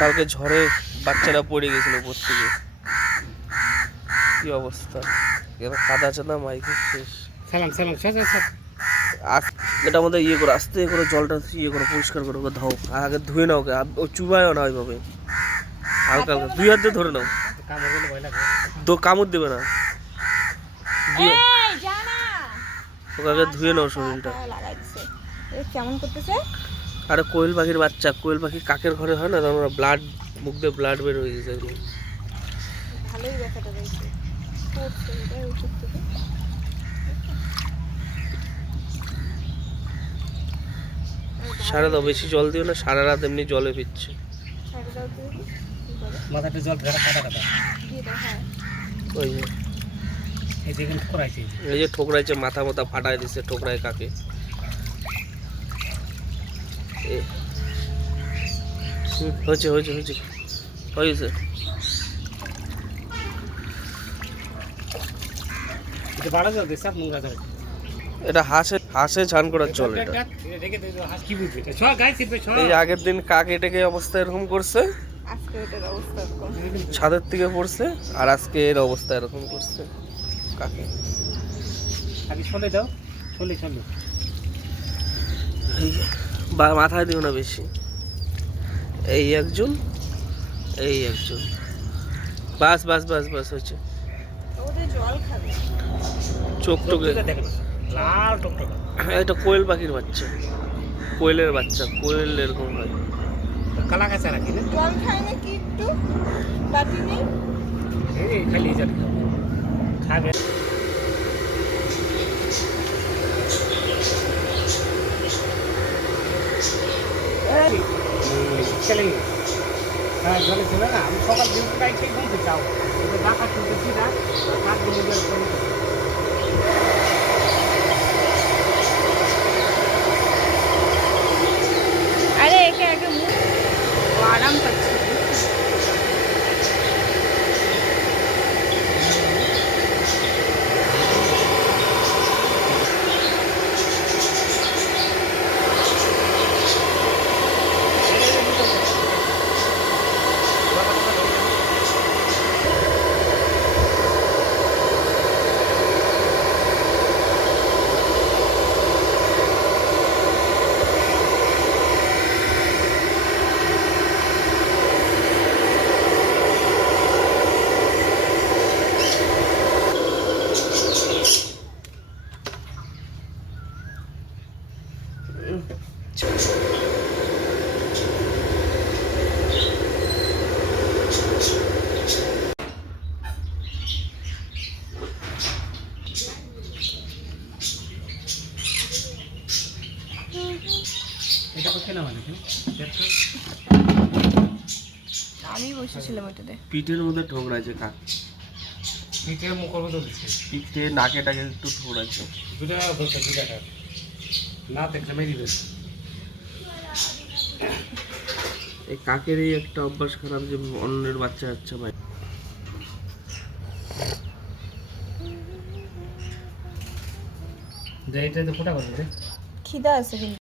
কালকে ঝড়ে বাচ্চারা পড়ে গেছিল উপর থেকে, কি অবস্থা, এবার কাদা চাদা মাইকে শেষ। এটা আমাদের ইয়ে করে আস্তে করে জলটা ইয়ে করে পরিষ্কার করে ওকে ধাও, আগে ধুয়ে নাও, ওকে ও চুবায়ও না ওইভাবে, হালকা হালকা 2 হাত দিয়ে ধরে নাও, তো কামড় দেবে না, ওকে আগে ধুয়ে নাও শরীরটা। কেমন করতেছে? আরে কোয়েল পাখির বাচ্চা, কোয়েল পাখি কাকের ঘরে হয় না, তখন ব্লাড, মুখ দিয়ে ব্লাড বের হয়ে গেছে একদম। ভালোই ব্যথাটা দিয়েছে। সারা দাও, বেশি জল দিও না, সারা রাত এমনি জলে ভিজছে। মাথাটা জল ভরা কাটা কাটা ওই যে এই দেখুন ঠোকরাইছে, এই যে ঠোকরাইছে, মাথা মাথা ফাটায় দিচ্ছে, ঠোকরায় কাকে। হয়েছে হয়েছে হয়েছে হয়েছে। এটা বাড়া জল দিছে নোংরা জল, এটা হাঁসে হাঁসে ছান করার জল এটা। রেখে দে, হাঁস কি বুঝবে এটা? সব গায়ে ছিপে সব। এই আগের দিন কাক এটাকে অবস্থা এরকম করছে, আজকে এটার অবস্থা এরকম। ছাদের থেকে পড়ছে, আর আজকে এর অবস্থা এরকম করছে কাকে। আগে চলে দাও, চলে চলে মাথায় দিও না বেশি, এই একজন, এই একজন, বাস বাস বাস বাস হয়েছে। ওদের জল খাবে। চোখ টোকে দেখেন লাল টকটকা, এটা কোয়েল পাখির বাচ্চা, কোয়েলের বাচ্চা, কোয়েল এরকম হয়। কালা কাঁচা রাখি না, জল খায় না কি একটু? বাটি নেই? এই খালি জল খাবে। চলে হ্যাঁ জলে ছিল না, আমি সকাল দিন গাই খেয়ে ঘুমতে চাও, ডাকা শুনতেছি না, কাক দিন আরে একে আগে মুখ আরাম পাচ্ছে। এটা করতে না মানে আমি বসেছিলাম ওটাতে। পিঠের মধ্যে ঠোকরাইছে কাক, পিঠের মুখের মতো দিচ্ছে, পিঠে নাকে টাকে একটু ঠোকরাইছে। দুটা ধরছে, দুটা না দেখলে মেরে দিবে। এই কাকেরই একটা অভ্যাস খারাপ যে অন্যের বাচ্চা বাচ্চা ভাই। যে এটা তো ফোটা করবে, খিদা আছে কিন্তু।